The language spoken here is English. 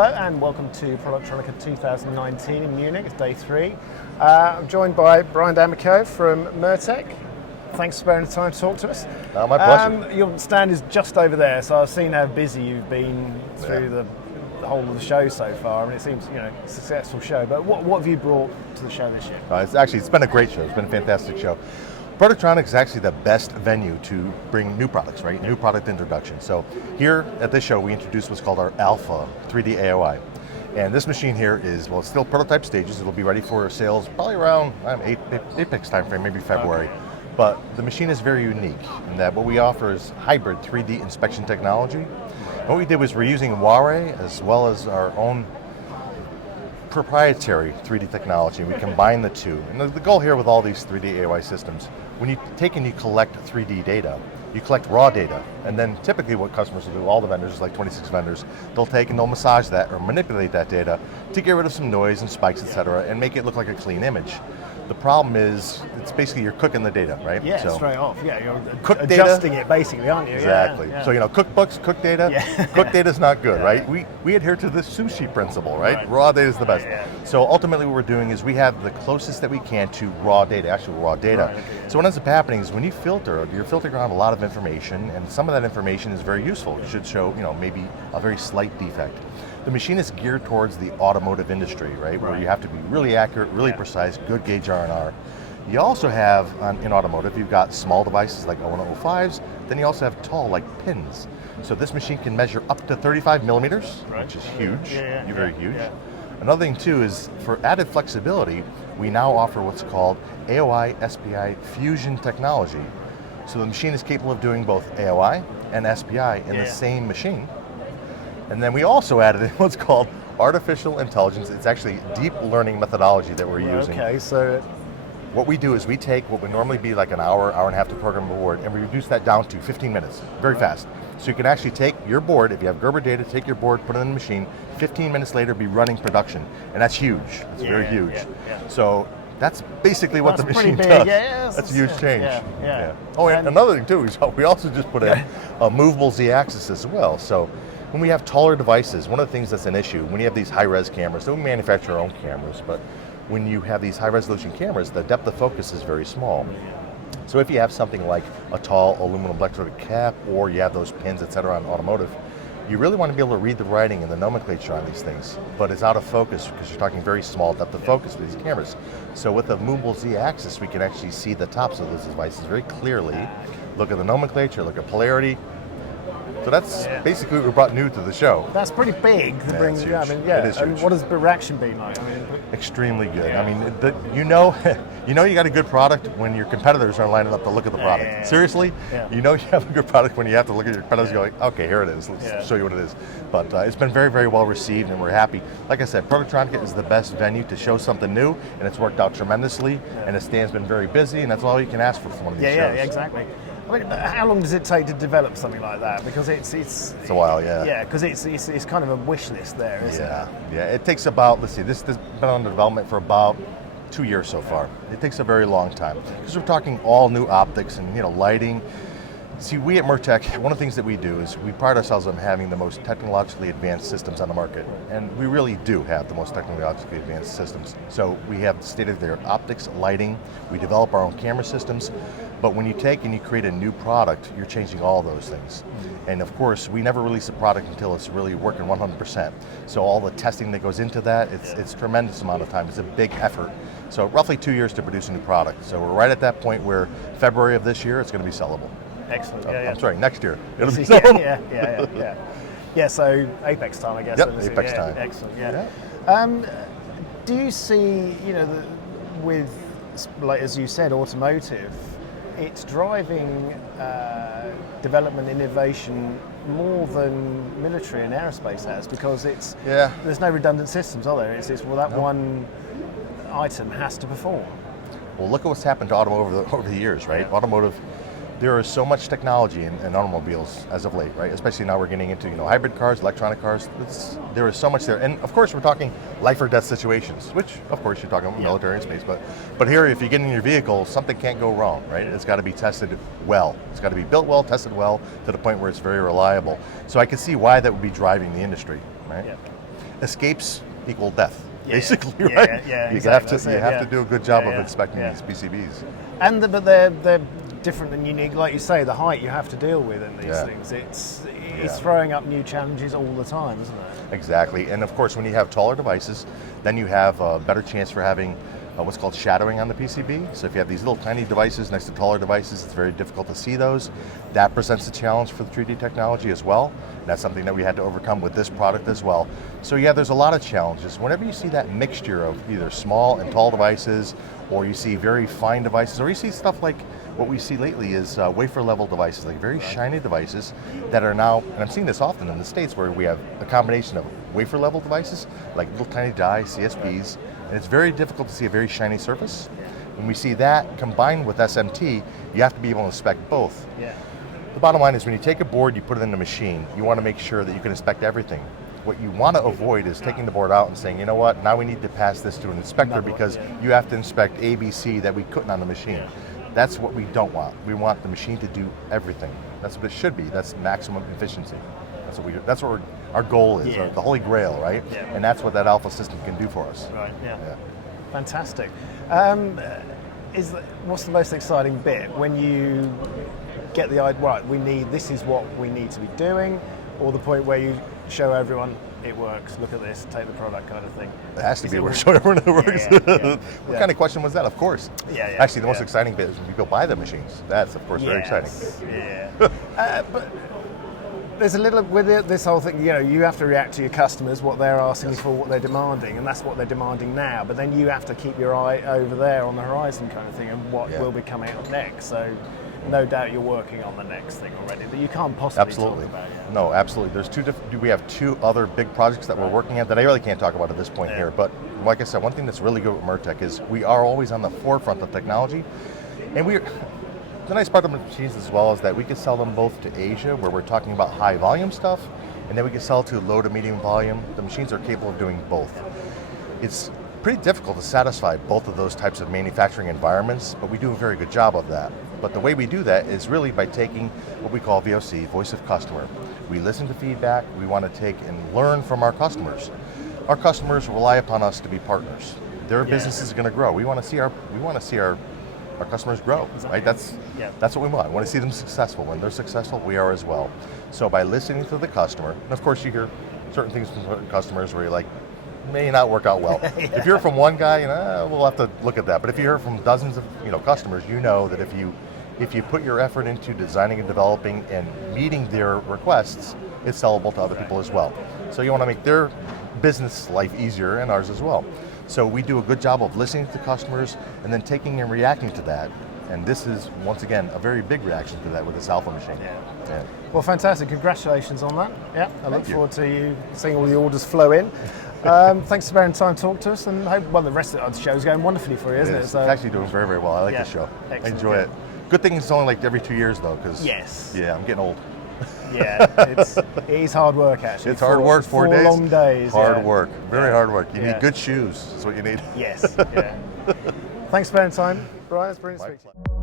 Hello and welcome to Productronica 2019 in Munich. It's day 3. I'm joined by Brian D'Amico from MIRTEC. Thanks for sparing the time to talk to us. My pleasure. Your stand is just over there, so I've seen how busy you've been through the whole of the show so far. I mean, it seems a successful show. But what have you brought to the show this year? It's been a great show. It's been a fantastic show. Productronica is actually the best venue to bring new products, right? New product introduction. So here at this show, we introduced what's called our Alpha 3D AOI. And this machine here is, well, it's still prototype stages. It'll be ready for sales probably around Apex timeframe, maybe February. Okay. But the machine is very unique in that what we offer is hybrid 3D inspection technology. And what we did was we're using Huawei as well as our own proprietary 3D technology. We combine the two. And the goal here with all these 3D AOI systems, when you take and you collect 3D data, you collect raw data, and then typically what customers will do, all the vendors, like 26 vendors, they'll take and they'll massage that or manipulate that data to get rid of some noise and spikes, etc., and make it look like a clean image. The problem is, it's basically you're cooking the data, right? Yeah, so, straight off. Yeah, you're adjusting it basically, aren't you? Exactly. Yeah. So cookbooks, cooked data. Cooked data is not good, right? We adhere to the sushi principle, right? Raw data is the best. So ultimately, what we're doing is we have the closest that we can to raw data, actual raw data. Right, okay. So what ends up happening is when you filter, you're filtering around a lot of information, and some of that information is very useful. It should show, maybe a very slight defect. The machine is geared towards the automotive industry, right? Where you have to be really accurate, really precise, good gauge R&R. You also have, in automotive, you've got small devices like 0105s, then you also have tall, like pins. So this machine can measure up to 35 millimeters, which is huge, very huge. Yeah. Another thing too is, for added flexibility, we now offer what's called AOI SPI fusion technology. So the machine is capable of doing both AOI and SPI in the same machine. And then we also added in what's called artificial intelligence. It's actually deep learning methodology that we're using. Okay, so what we do is we take what would normally be like an hour and a half to program a board, and we reduce that down to 15 minutes, very fast. So you can actually take your board, if you have Gerber data, take your board, put it in the machine, 15 minutes later be running production. And that's huge, it's very huge. So that's basically what the machine does. That's a huge change. Oh, and another thing too, is we also just put in a movable Z-axis as well. So when we have taller devices, one of the things that's an issue, when you have these high-res cameras, so we manufacture our own cameras, but when you have these high-resolution cameras, the depth of focus is very small. So if you have something like a tall aluminum electrode cap, or you have those pins, etc., on automotive, you really want to be able to read the writing and the nomenclature on these things, but it's out of focus because you're talking very small depth of focus with these cameras. So with the movable Z-axis, we can actually see the tops of those devices very clearly, look at the nomenclature, look at polarity. So that's basically what we brought new to the show. That's pretty big to bring. It is huge. And what has the reaction been like? Extremely good. I mean, you know you got a good product when your competitors are lining up to look at the product. Seriously, you know you have a good product when you have to look at your competitors and go like, okay, here it is. Let's show you what it is. But it's been very, very well received, and we're happy. Like I said, Productronica is the best venue to show something new, and it's worked out tremendously. And the stand's been very busy, and that's all you can ask for from one of these shows. Yeah, exactly. I mean, how long does it take to develop something like that? Because it's a while, Yeah, because it's kind of a wish list there, isn't it? Yeah. It takes about, let's see, this has been under development for about 2 years so far. It takes a very long time because we're talking all new optics and lighting. See, we at MIRTEC, one of the things that we do is we pride ourselves on having the most technologically advanced systems on the market, and we really do have the most technologically advanced systems. So we have state-of-the-art optics, lighting, we develop our own camera systems, but when you take and you create a new product, you're changing all those things. And of course, we never release a product until it's really working 100%. So all the testing that goes into that, it's a tremendous amount of time. It's a big effort. So roughly 2 years to produce a new product. So we're right at that point where February of this year, it's going to be sellable. Excellent. I'm sorry, next year. It'll be sellable. Yeah, so Apex time, I guess. Yep, Apex time. Excellent, do you see, with, like as you said, automotive, it's driving development, innovation more than military and aerospace has, because there's no redundant systems, are there? It's that one item has to perform. Well, look at what's happened to automotive over the years, right? Automotive, there is so much technology in automobiles as of late, right? Especially now we're getting into hybrid cars, electronic cars. There is so much there, and of course we're talking life or death situations, which of course you're talking about military and space. But here, if you get in your vehicle, something can't go wrong, right? It's got to be tested well. It's got to be built well, tested well, to the point where it's very reliable. So I can see why that would be driving the industry, right? escapes equal death, Yeah. basically, Yeah, right? yeah, you exactly. have to do a good job Yeah, of yeah. inspecting Yeah. these PCBs. And but they're different and unique, like you say. The height you have to deal with in these Yeah. things, it's Yeah. throwing up new challenges all the time, isn't it? Exactly, and of course, when you have taller devices, then you have a better chance for having what's called shadowing on the PCB. So if you have these little tiny devices next to taller devices, it's very difficult to see those. That presents a challenge for the 3D technology as well. And that's something that we had to overcome with this product as well. So yeah, there's a lot of challenges. Whenever you see that mixture of either small and tall devices, or you see very fine devices, or you see stuff like what we see lately is wafer level devices, like very shiny devices that are now, and I'm seeing this often in the States where we have a combination of wafer level devices, like little tiny die, CSPs, and it's very difficult to see a very shiny surface. When we see that combined with SMT, you have to be able to inspect both. Yeah. The bottom line is when you take a board, you put it in the machine, you want to make sure that you can inspect everything. What you want to avoid is taking the board out and saying, you know what, now we need to pass this to an inspector Another one, because yeah. you have to inspect A, B, C that we couldn't on the machine. Yeah. That's what we don't want. We want the machine to do everything. That's what it should be. That's maximum efficiency. That's what our goal is, Yeah. the holy grail, right? Yeah. And that's what that alpha system can do for us. Right. Yeah. Yeah. Fantastic. What's the most exciting bit when you get the idea? Right, this is what we need to be doing, or the point where you show everyone it works. Look at this, take the product, kind of thing. It has to Is be it where all- show everyone it works. Yeah. What kind of question was that? Of course. Yeah, yeah, Actually, the most yeah. exciting bit is when you go buy the machines. That's, of course, very exciting. Yeah. But there's a little with this whole thing. You know, you have to react to your customers, what they're asking for, what they're demanding, and that's what they're demanding now. But then you have to keep your eye over there on the horizon, kind of thing, and what Yeah. will be coming up next. So, no doubt you're working on the next thing already that you can't possibly Absolutely. talk about yet. No, absolutely. We have two other big projects that we're working at that I really can't talk about at this point Yeah. here. But like I said, one thing that's really good with MIRTEC is we are always on the forefront of technology, and the nice part of the machines as well is that we can sell them both to Asia, where we're talking about high volume stuff, and then we can sell to low to medium volume. The machines are capable of doing both. It's pretty difficult to satisfy both of those types of manufacturing environments, but we do a very good job of that. But the way we do that is really by taking what we call VOC, voice of customer. We listen to feedback, we want to take and learn from our customers. Our customers rely upon us to be partners. Their business is going to grow. We want to see our customers grow, right? That's what we want. We want to see them successful. When they're successful, we are as well. So by listening to the customer, and of course you hear certain things from certain customers where you're like, may not work out well. If you're from one guy, we'll have to look at that. But if you hear from dozens of customers, you know that if you put your effort into designing and developing and meeting their requests, it's sellable to other people as well. So you want to make their business life easier and ours as well. So we do a good job of listening to customers and then taking and reacting to that. And this is, once again, a very big reaction to that with this alpha machine. Yeah. Well, fantastic. Congratulations on that. Yeah, I look Thank you. forward to you seeing all the orders flow in. Thanks for sparing time to talk to us, and hope the rest of the show is going wonderfully for you, isn't it? It's actually doing very, very well. I like Yeah. this show. Excellent. I enjoy it. Good thing it's only like every 2 years though, because Yes. yeah, I'm getting old. Yeah, it is hard work actually. It's hard work. 4 days. long days. Hard yeah. work. Very hard work. You Yeah. need good shoes. That's what you need. Yes. Yeah. Thanks for sparing time, Brian. It's brilliant My to speak to you.